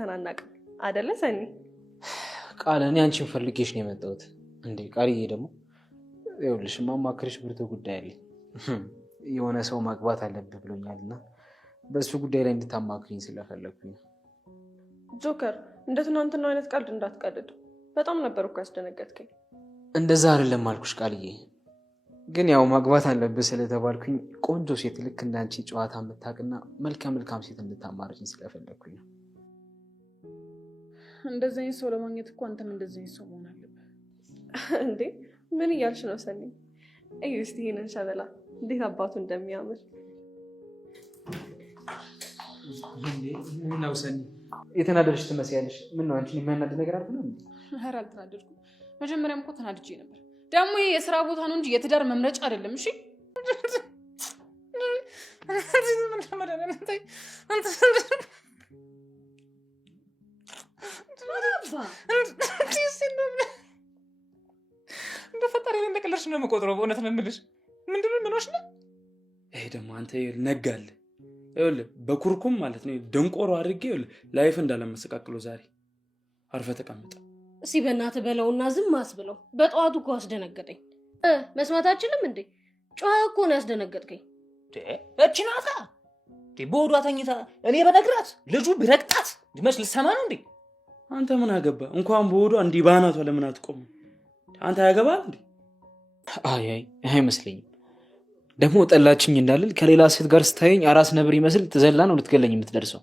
ጠርተን አናውቅም አይደለ ሰኒ? ቃል እኔ አንቺን ፈልጌሽ ነው የመጣሁት። እንዴ ቃልዬ ደግሞ ይኸውልሽ ማማክርሽ ብርቱ ጉዳይ አለኝ። የሆነ ሰው ማግባት አለብህ ብሎኛልና በሱ ጉዳይ ላይ እንድታማክሪኝ ስለፈለኩኝ። ጆከር እንደ ትናንትና አይነት ቀልድ እንዳትቀልድ። በጣም ነበር እኮ ያስደነገጥከኝ። እንደዛ አይደለም አልኩሽ ቃልዬ። ግን ያው ማግባት አለብህ ስለተባልኩኝ ቆንጆ ሴት ልክ እንዳንቺ ጨዋታ የምታውቅና መልካም ሴት እንድታማርኝ ስለፈለኩኝ ነው። እንደዚህ አይነት ሰው ለማግኘት እኮ አንተም እንደዚህ አይነት ሰው መሆን አለብህ። እንዴ ምን እያልሽ ነው ሰኒ? እዩ እስቲ ይሄንን ሸበላ እንዴት አባቱ እንደሚያምር። ምን ነው ሰኒ የተናደድሽ ትመስያለሽ? ምን ነው አንቺን የሚያናድ ነገር አልኩ ነው? ኧረ አልተናደድኩም። መጀመሪያም እኮ ተናድጄ ነበር። ደግሞ ይሄ የስራ ቦታ ነው እንጂ የትዳር መምረጫ አይደለም። እሺ በፈጣሪ እንደቀለድሽ ነው የምቆጥረው። በእውነት ነው የምልሽ። ምንድን ነው ምንሽ ነው ይሄ ደግሞ? አንተ ነጋል ይኸውልህ፣ በኩርኩም ማለት ነው ደንቆሮ አድርጌ ይኸውልህ ላይፍ እንዳለመሰቃቅለው ዛሬ አርፈህ ተቀመጥ። እስኪ በእናትህ በለውና ዝም አስብለው። በጠዋቱ እኮ አስደነገጠኝ። መስማታችንም እንዴ ጮኸ እኮ ነው ያስደነገጥከኝ። እቺ ናታ በሆዷ ተኝታ እኔ በነግራት ልጁ ቢረግጣት ሊመስል ሰማ ነው እንዴ? አንተ ምን አገባ? እንኳን በሆዷ እንዲህ ባናቷ ለምን አትቆም? አንተ ያገባል እንዴ? አይ አይመስለኝም። ደግሞ ጠላችኝ እንዳልል ከሌላ ሴት ጋር ስታየኝ አራስ ነብር ይመስል ትዘላ ነው ልትገለኝ የምትደርሰው።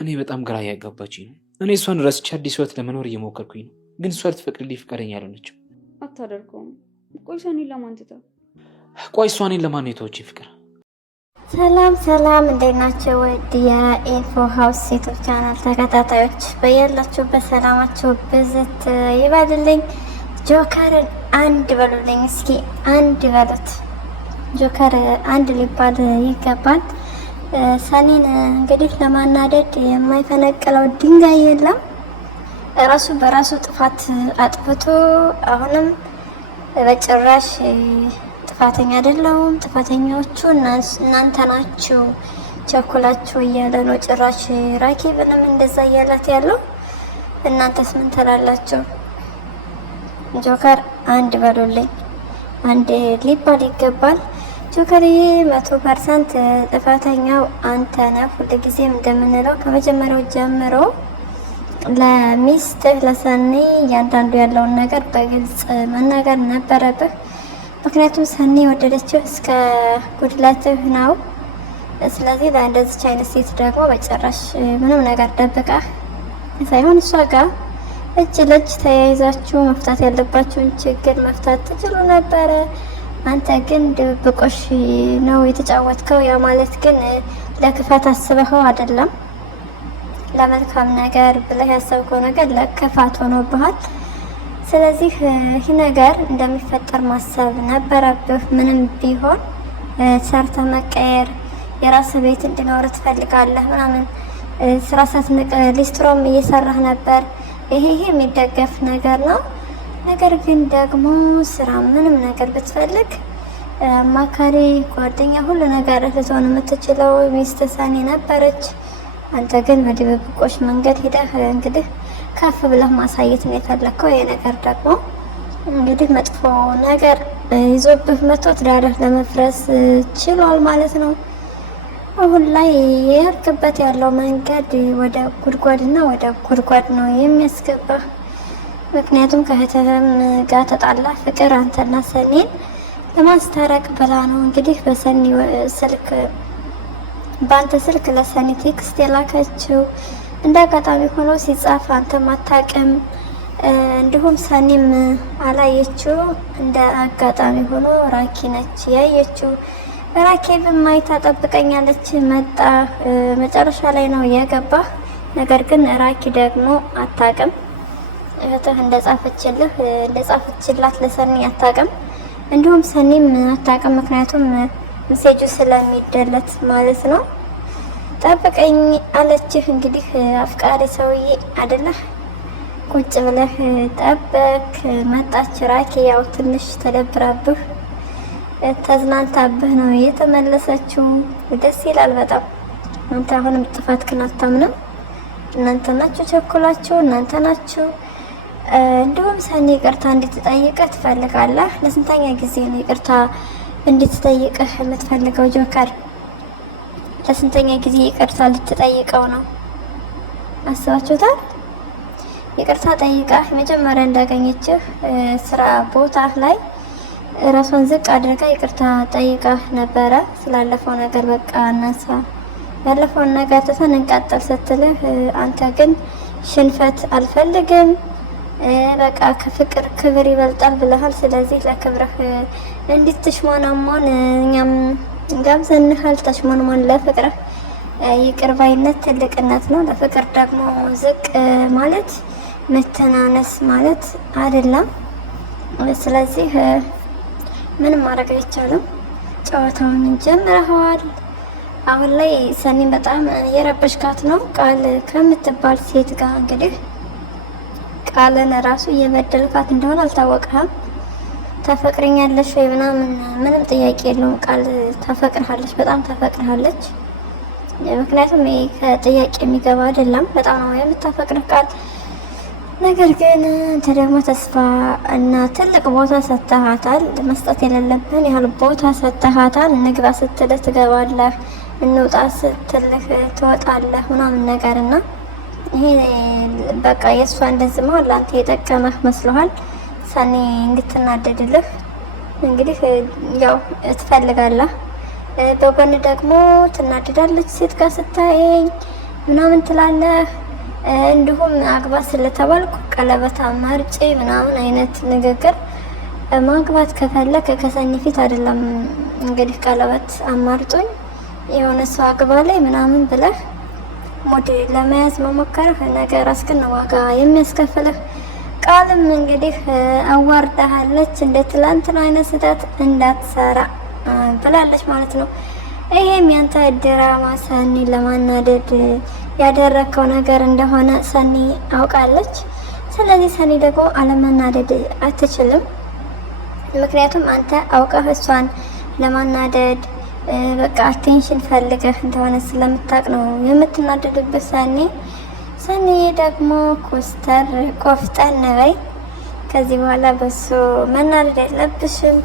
እኔ በጣም ግራ ያጋባችኝ ነው። እኔ እሷን ረስቼ አዲስ ህይወት ለመኖር እየሞከርኩኝ ነው፣ ግን እሷ ልትፈቅድልኝ ፈቃደኛ አልሆነችም። አታደርገውም። ቆይ እሷን ለማን ትተው? ቆይ እሷን ለማን የተወችኝ? ፍቅር ሰላም እንዴት ናቸው? ወድ የኢንፎ ሃውስ ሴቶች ቻናል ተከታታዮች በያላችሁበት ሰላማችሁ ብዝት ይበልልኝ። ጆከርን አንድ በሉልኝ እስኪ፣ አንድ በሉት። ጆከር አንድ ሊባል ይገባል። ሰኒን እንግዲህ ለማናደድ የማይፈነቅለው ድንጋይ የለም። ራሱ በራሱ ጥፋት አጥፍቶ አሁንም በጭራሽ ጥፋተኛ አይደለሁም ጥፋተኛዎቹ እናንተ ናችሁ ቸኩላችሁ እያለ ነው። ጭራሽ ራኪብንም እንደዛ እያላት ያለው። እናንተስ ምን ትላላችሁ? ጆከር አንድ በሉልኝ፣ አንድ ሊባል ይገባል። ጆከርዬ 100% ጥፋተኛው አንተ ነህ። ሁልጊዜም እንደምንለው ከመጀመሪያው ጀምሮ ለሚስትህ ለሰኒ እያንዳንዱ ያለውን ነገር በግልጽ መናገር ነበረብህ። ምክንያቱም ሰኒ ወደደችው እስከ ጉድለትህ ነው። ስለዚህ ለእንደዚች አይነት ሴት ደግሞ በጭራሽ ምንም ነገር ደብቃህ ሳይሆን እሷ ጋር እጅ ለእጅ ተያይዛችሁ መፍታት ያለባችሁን ችግር መፍታት ትችሉ ነበረ። አንተ ግን ድብቆሽ ነው የተጫወትከው። ያ ማለት ግን ለክፋት አስበኸው አይደለም፣ ለመልካም ነገር ብለህ ያሰብከው ነገር ለክፋት ሆኖብሃል። ስለዚህ ይህ ነገር እንደሚፈጠር ማሰብ ነበረብህ። ምንም ቢሆን ሰርተ መቀየር የራስ ቤት እንዲኖር ትፈልጋለህ ምናምን ስራ ሳትንቅ ሊስትሮም እየሰራህ ነበር። ይሄ የሚደገፍ ነገር ነው። ነገር ግን ደግሞ ስራ ምንም ነገር ብትፈልግ አማካሪ፣ ጓደኛ፣ ሁሉ ነገር ልትሆን የምትችለው ሚስት ሰኒ ነበረች። አንተ ግን በድብብቆሽ መንገድ ሄደህ እንግዲህ ከፍ ብለህ ማሳየት ነው የፈለግከው። ይሄ ነገር ደግሞ እንግዲህ መጥፎ ነገር ይዞብህ መጥቶ ትዳርህ ለመፍረስ ችሏል ማለት ነው። አሁን ላይ የሄድክበት ያለው መንገድ ወደ ጉድጓድና ወደ ጉድጓድ ነው የሚያስገባህ። ምክንያቱም ከእህትህም ጋር ተጣላ። ፍቅር አንተና ሰኒን ለማስታረቅ ብላ ነው እንግዲህ በሰኒ ስልክ በአንተ ስልክ ለሰኒ ቴክስት የላከችው። እንደ አጋጣሚ ሆኖ ሲጻፍ አንተም አታውቅም፣ እንዲሁም ሰኒም አላየችው። እንደ አጋጣሚ ሆኖ ራኪ ነች ያየችው። ራኬብም ማይታ ጠብቀኛለች። መጣ መጨረሻ ላይ ነው የገባህ። ነገር ግን ራኪ ደግሞ አታውቅም። እህትህ እንደጻፈችላት ለሰኒ አታውቅም፣ እንዲሁም ሰኒም አታውቅም። ምክንያቱም ሜሴጁ ስለሚደለት ማለት ነው። ጠብቀኝ አለችህ። እንግዲህ አፍቃሪ ሰውዬ አይደለህ። ቁጭ ብለህ ጠበክ። መጣች ራኪ። ያው ትንሽ ተደብራብህ ተዝናንታብህ ነው የተመለሰችው። ደስ ይላል በጣም። አንተ አሁንም ጥፋትህን አታምንም። እናንተ ናችሁ ቸኩላችሁ፣ እናንተ ናችሁ። እንዲሁም ሰኒ ይቅርታ እንድትጠይቅህ ትፈልጋለህ። ለስንተኛ ጊዜ ነው ይቅርታ እንድትጠይቅህ የምትፈልገው ጆከር? ለስንተኛ ጊዜ ይቅርታ ልትጠይቀው ነው? አስባችሁታል? ይቅርታ ጠይቃህ መጀመሪያ እንዳገኘችህ ስራ ቦታ ላይ ራሷን ዝቅ አድርጋ ይቅርታ ጠይቃህ ነበረ። ስላለፈው ነገር በቃ እናሳ ያለፈውን ነገር ትተን እንቀጥል ስትልህ አንተ ግን ሽንፈት አልፈልግም በቃ ከፍቅር ክብር ይበልጣል ብለሃል። ስለዚህ ለክብርህ እንድትሽሞናሞን እኛም ጋብዘንሃል። ተሽሞንሞን ለፍቅርህ ይቅር ባይነት ትልቅነት ነው። ለፍቅር ደግሞ ዝቅ ማለት መተናነስ ማለት አይደለም። ስለዚህ ምንም ማድረግ አይቻልም። ጨዋታውን ጀምረዋል። አሁን ላይ ሰኒን በጣም የረበሽካት ነው። ቃል ከምትባል ሴት ጋር እንግዲህ ቃልን ራሱ እየበደልካት እንደሆነ አልታወቀህም። ታፈቅረኛለሽ ወይ ምንም ጥያቄ የለውም። ቃል ታፈቅርሃለች፣ በጣም ታፈቅርሃለች። ምክንያቱም ከጥያቄ የሚገባ አይደለም። በጣም ነው የምታፈቅርህ ቃል። ነገር ግን አንተ ደግሞ ተስፋ እና ትልቅ ቦታ ሰጥተሃታል። መስጠት የሌለብህን ያህል ቦታ ሰጥተሃታል። እንግባ ስትልህ ትገባለህ፣ እንውጣ ስትልህ ትወጣለህ ምናምን ነገር እና ይሄ በቃ የእሷ እንደዚህ መሆን ለአንተ የጠቀመህ መስሎሃል። ሰኒ እንድትናደድልህ እንግዲህ ያው ትፈልጋለህ። በጎን ደግሞ ትናደዳለች። ሴት ጋር ስታየኝ ምናምን ትላለህ። እንዲሁም አግባ ስለተባልኩ ቀለበት አማርጬ ምናምን አይነት ንግግር ማግባት ከፈለክ ከሰኒ ፊት አይደለም እንግዲህ ቀለበት አማርጦኝ የሆነ ሰው አግባ ላይ ምናምን ብለህ ሞድ ለመያዝ መሞከርህ ነገር ራስህን ዋጋ የሚያስከፍልህ። ቃልም እንግዲህ አዋርዳሃለች። እንደ ትላንትና አይነት ስህተት እንዳትሰራ ብላለች ማለት ነው። ይሄም ያንተ ድራማ ሰኒ ለማናደድ ያደረከው ነገር እንደሆነ ሰኒ አውቃለች። ስለዚህ ሰኒ ደግሞ አለመናደድ አትችልም። ምክንያቱም አንተ አውቀህ እሷን ለማናደድ በቃ አቴንሽን ፈልገህ እንደሆነ ስለምታውቅ ነው የምትናደድበት። ሰኒ ደግሞ ኮስተር ቆፍጠን በይ። ከዚህ በኋላ በሱ መናደድ የለብሽም።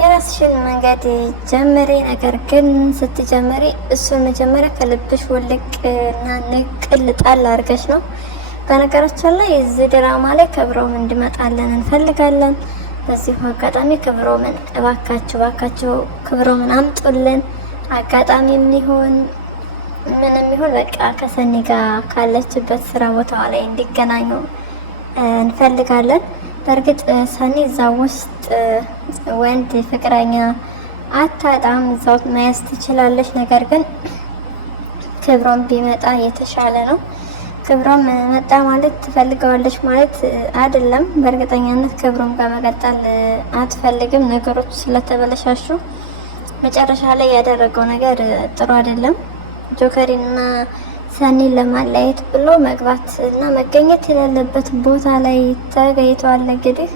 የራስሽን መንገድ ጀምሪ። ነገር ግን ስትጀምሪ እሱን መጀመሪያ ከልብሽ ውልቅ እና ንቅል ጣል አድርገሽ ነው። በነገራችን ላይ እዚህ ድራማ ላይ ክብሮም እንዲመጣለን እንፈልጋለን። በዚሁ አጋጣሚ ክብሮምን እባካችሁ ክብሮምን አምጡልን። አጋጣሚ የሚሆን ምንም ይሁን በቃ ከሰኒ ጋር ካለችበት ስራ ቦታዋ ላይ እንዲገናኙ እንፈልጋለን። በእርግጥ ሰኒ እዛ ውስጥ ወንድ ፍቅረኛ አታጣም፣ እዛው መያዝ ትችላለች። ነገር ግን ክብሮም ቢመጣ የተሻለ ነው። ክብሮም መጣ ማለት ትፈልገዋለች ማለት አይደለም። በእርግጠኛነት ክብሮም ጋር መቀጠል አትፈልግም። ነገሮች ስለተበለሻሹ መጨረሻ ላይ ያደረገው ነገር ጥሩ አይደለም። ጆከሪና ሰኒን ለማለያየት ብሎ መግባት እና መገኘት የሌለበት ቦታ ላይ ተገኝተዋል። እንግዲህ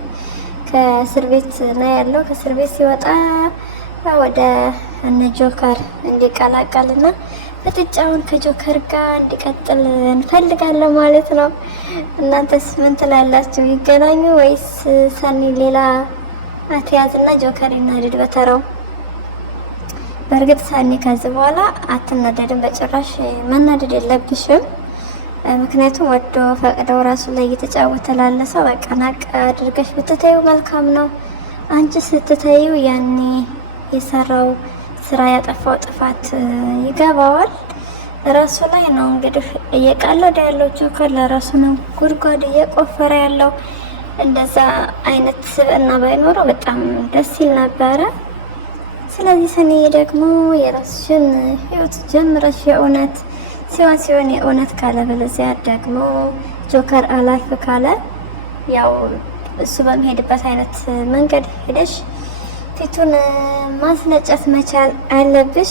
ከእስር ቤት ነው ያለው። ከእስር ቤት ሲወጣ ወደ እነ ጆከር እንዲቀላቀልና ፍጥጫውን ከጆከር ጋር እንዲቀጥል እንፈልጋለን ማለት ነው። እናንተስ ምን ትላላችሁ? ይገናኙ ወይስ ሰኒ ሌላ አትያዝና ጆከር ይናደድ በተራው? በእርግጥ ሰኒ ከዚህ በኋላ አትናደድም። በጭራሽ መናደድ የለብሽም። ምክንያቱም ወዶ ፈቅደው ራሱ ላይ እየተጫወተ ላለ ሰው በቃ ናቅ አድርገሽ ብትተዩ መልካም ነው። አንቺ ስትተዩ ያኔ የሰራው ስራ ያጠፋው ጥፋት ይገባዋል። ራሱ ላይ ነው እንግዲህ እየቀለደ ያለው ጆከር ለራሱ ነው ጉድጓድ እየቆፈረ ያለው። እንደዛ አይነት ስብዕና ባይኖረው በጣም ደስ ይል ነበረ። ስለዚህ ሰኒ ደግሞ የራስሽን ህይወት ጀምረሽ የእውነት ሲሆን የእውነት ካለ በለዚያ ደግሞ ጆከር አላልፍ ካለ ያው እሱ በሚሄድበት አይነት መንገድ ሄደሽ ፊቱን ማስነጨት መቻል አለብሽ።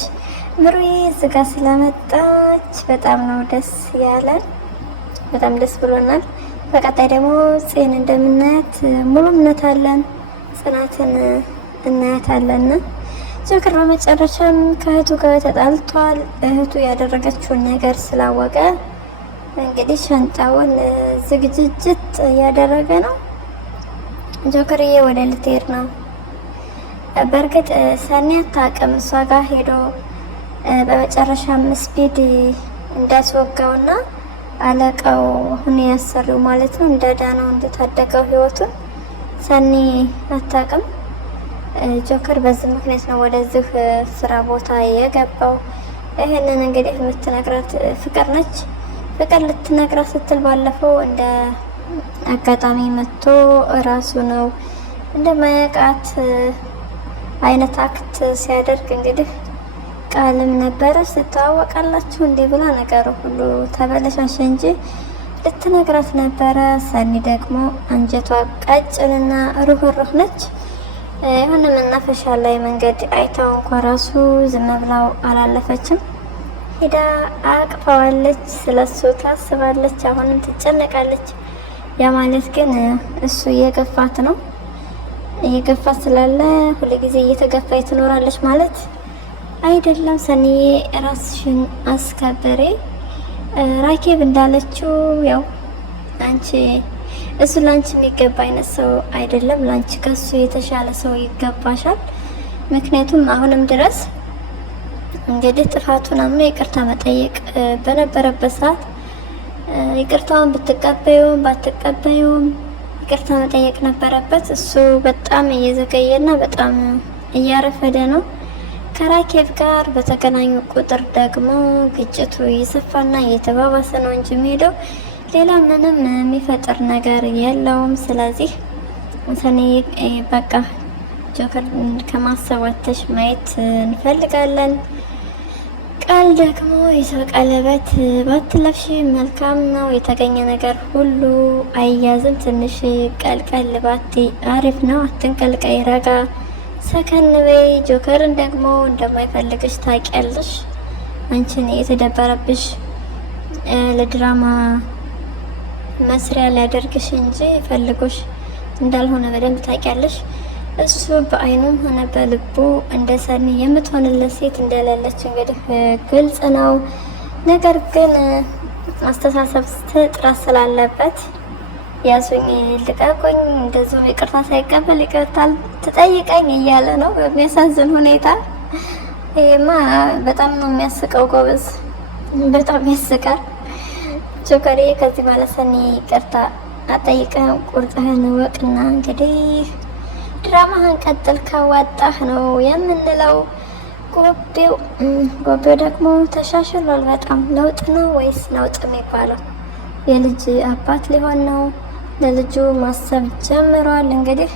ምሩዬ እዚህ ጋር ስለመጣች በጣም ነው ደስ ያለን፣ በጣም ደስ ብሎናል። በቀጣይ ደግሞ ጽን እንደምናያት ሙሉ እምነት አለን፣ ጽናትን እናያታለን። ጆከር በመጨረሻም ከእህቱ ጋር ተጣልቷል። እህቱ ያደረገችውን ነገር ስላወቀ እንግዲህ ሻንጣውን ዝግጅት እያደረገ ነው። ጆከርዬ ወደ ልትሄድ ነው። በእርግጥ ሰኒ አታውቅም። እሷ ጋር ሄዶ በመጨረሻም ስፒድ እንዳስወጋውና አለቃው አሁን ያሰሪው ማለት ነው እንደዳነው እንደታደገው ህይወቱን ሰኒ አታውቅም። ጆከር በዚህ ምክንያት ነው ወደዚህ ስራ ቦታ የገባው። ይህንን እንግዲህ የምትነግራት ፍቅር ነች። ፍቅር ልትነግራት ስትል ባለፈው እንደ አጋጣሚ መጥቶ እራሱ ነው እንደማያውቃት አይነት አክት ሲያደርግ እንግዲህ ቃልም ነበረ ስትተዋወቃላችሁ እንዴ ብላ ነገሩ ሁሉ ተበለሻሸ እንጂ ልትነግራት ነበረ። ሰኒ ደግሞ አንጀቷ ቀጭንና ሩህሩህ ነች። የሆነ መናፈሻ ላይ መንገድ አይታው እንኳ ራሱ ዝም ብላው አላለፈችም። ሄዳ አቅፋዋለች፣ ስለሱ ታስባለች፣ አሁንም ትጨነቃለች። ያ ማለት ግን እሱ እየገፋት ነው። እየገፋት ስላለ ሁልጊዜ እየተገፋች ትኖራለች ማለት አይደለም። ሰኒዬ ራስሽን አስከብሬ። ራኬብ እንዳለችው ያው አንቺ እሱ ላንቺ የሚገባ አይነት ሰው አይደለም። ላንቺ ከሱ የተሻለ ሰው ይገባሻል። ምክንያቱም አሁንም ድረስ እንግዲህ ጥፋቱን አምኖ ይቅርታ መጠየቅ በነበረበት ሰዓት ይቅርታውን ብትቀበዩም ባትቀበዩም ይቅርታ መጠየቅ ነበረበት። እሱ በጣም እየዘገየና በጣም እያረፈደ ነው። ከራኬብ ጋር በተገናኙ ቁጥር ደግሞ ግጭቱ እየሰፋና እየተባባሰ ነው እንጂ የሚሄደው ሌላ ምንም የሚፈጥር ነገር የለውም። ስለዚህ ሰኒ በቃ ጆከር ከማሰብ ወጥተሽ ማየት እንፈልጋለን። ቃል ደግሞ የሰው ቀለበት ባትለብሽ መልካም ነው። የተገኘ ነገር ሁሉ አይያዝም። ትንሽ ቀልቀል ባቲ አሪፍ ነው። አትንቀልቀይ፣ ረጋ ሰከን በይ። ጆከርን ደግሞ እንደማይፈልግሽ ታውቂያለሽ። አንቺን የተደበረብሽ ለድራማ መስሪያ ሊያደርግሽ እንጂ ፈልጎሽ እንዳልሆነ በደንብ ታውቂያለሽ። እሱ በአይኑም ሆነ በልቡ እንደ ሰኒ የምትሆንለት ሴት እንደሌለች እንግዲህ ግልጽ ነው። ነገር ግን አስተሳሰብ እጥረት ስላለበት ያዙኝ ልቀቁኝ፣ እንደዚሁ ይቅርታ ሳይቀበል ይቅርታ ትጠይቀኝ እያለ ነው በሚያሳዝን ሁኔታ። ይሄማ በጣም ነው የሚያስቀው ጎበዝ፣ በጣም ያስቃል። ጆከሬ ከዚህ በኋላ ሰኒ ይቅርታ አጠይቀህ ቁርጥህን ወቅና እንግዲህ ድራማህን ቀጥል፣ ካዋጣህ ነው የምንለው። ጎቤው ደግሞ ተሻሽሏል። በጣም ለውጥ ነው ወይስ ነውጥ የሚባለው? የልጅ አባት ሊሆን ነው። ለልጁ ማሰብ ጀምሯል። እንግዲህ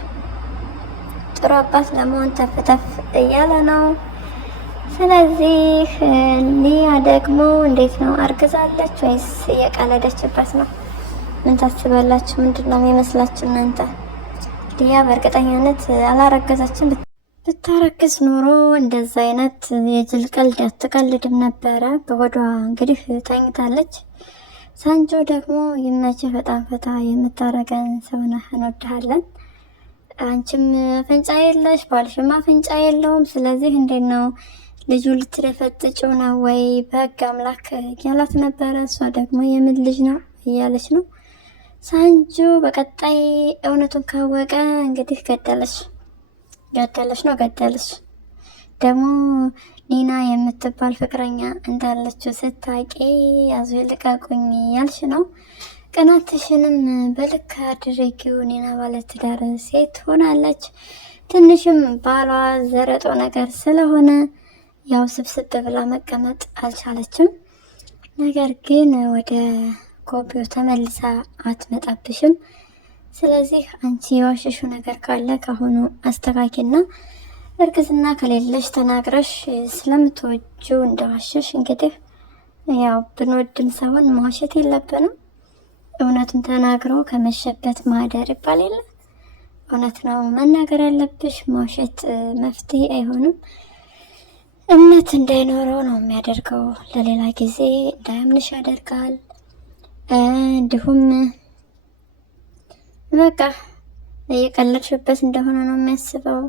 ጥሩ አባት ለመሆን ተፍተፍ እያለ ነው። ስለዚህ ሊያ ደግሞ እንዴት ነው? አርግዛለች ወይስ እየቀለደችበት ነው? ምን ታስባላችሁ? ምንድን ነው የሚመስላችሁ እናንተ? ሊያ በእርግጠኛነት አላረገዘችም። ብታረግዝ ኖሮ እንደዛ አይነት የጅል ቀልድ አትቀልድም ነበረ። በሆዷ እንግዲህ ተኝታለች። ሳንጆ ደግሞ ይመችህ፣ በጣም ፈታ የምታረገን ሰው ነህ፣ እንወድሃለን። አንቺም አፍንጫ የለሽ፣ ባልሽም አፍንጫ የለውም። ስለዚህ እንዴት ነው ልጁ ልትደፈጥጪው ነው ወይ? በህግ አምላክ እያላት ነበረ። እሷ ደግሞ የምን ልጅ ነው እያለች ነው። ሳንጆ በቀጣይ እውነቱን ካወቀ እንግዲህ ገደለሽ ነው ገደለሽ። ደግሞ ኒና የምትባል ፍቅረኛ እንዳለችው ስታቂ ያዙ ልቀቁኝ ያልሽ ነው። ቅናትሽንም በልክ አድርጊው። ኒና ባለትዳር ሴት ሆናለች። ትንሽም ባሏ ዘረጦ ነገር ስለሆነ ያው ስብስብ ብላ መቀመጥ አልቻለችም። ነገር ግን ወደ ጎቤው ተመልሳ አትመጣብሽም። ስለዚህ አንቺ የዋሸሹ ነገር ካለ ካሁኑ አስተካኪና እርግዝና ከሌለሽ ተናግረሽ ስለምትወጁ እንደዋሸሽ እንግዲህ ያው ብንወድም ሰውን መዋሸት የለብንም። እውነቱን ተናግሮ ከመሸበት ማደር ይባል የለ። እውነት ነው መናገር ያለብሽ። መዋሸት መፍትሄ አይሆንም። እምነት እንዳይኖረው ነው የሚያደርገው። ለሌላ ጊዜ እንዳያምንሽ ያደርጋል። እንዲሁም በቃ እየቀለድሽበት እንደሆነ ነው የሚያስበው።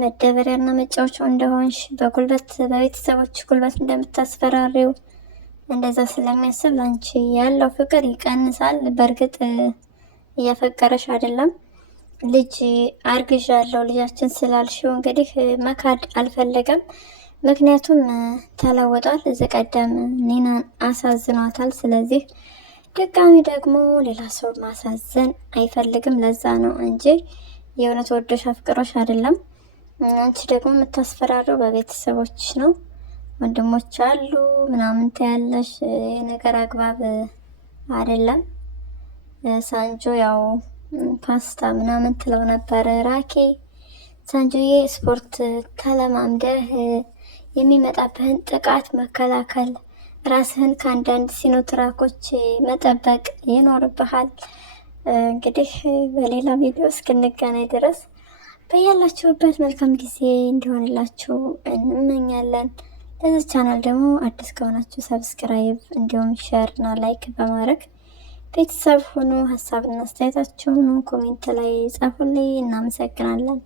መደበሪያና መጫወቻው እንደሆንሽ፣ በጉልበት በቤተሰቦች ጉልበት እንደምታስፈራሪው እንደዛ ስለሚያስብ ላንቺ ያለው ፍቅር ይቀንሳል። በእርግጥ እያፈቀረሽ አይደለም። ልጅ አርግዣለሁ ልጃችን ስላልሽው እንግዲህ መካድ አልፈለገም። ምክንያቱም ተለውጧል። እዚህ ቀደም ኒናን አሳዝኗታል። ስለዚህ ድጋሚ ደግሞ ሌላ ሰው ማሳዘን አይፈልግም። ለዛ ነው እንጂ የእውነት ወዶሽ አፍቅሮሽ አይደለም። አንቺ ደግሞ የምታስፈራረው በቤተሰቦች ነው። ወንድሞች አሉ ምናምን ትያለሽ። የነገር አግባብ አይደለም። ሳንጆ ያው ፓስታ ምናምን ትለው ነበር ራኬ። ሳንጆዬ ስፖርት ተለማምደህ የሚመጣብህን ጥቃት መከላከል፣ ራስህን ከአንዳንድ ሲኖትራኮች መጠበቅ ይኖርብሃል። እንግዲህ በሌላ ቪዲዮ እስክንገናኝ ድረስ በያላችሁበት መልካም ጊዜ እንዲሆንላችሁ እንመኛለን። ለዚህ ቻናል ደግሞ አዲስ ከሆናችሁ ሰብስክራይብ እንዲሁም ሼር እና ላይክ በማድረግ ቤተሰብ ሁኑ። ሀሳብና አስተያየታችሁን ኮሜንት ላይ ጻፉልኝ። እናመሰግናለን።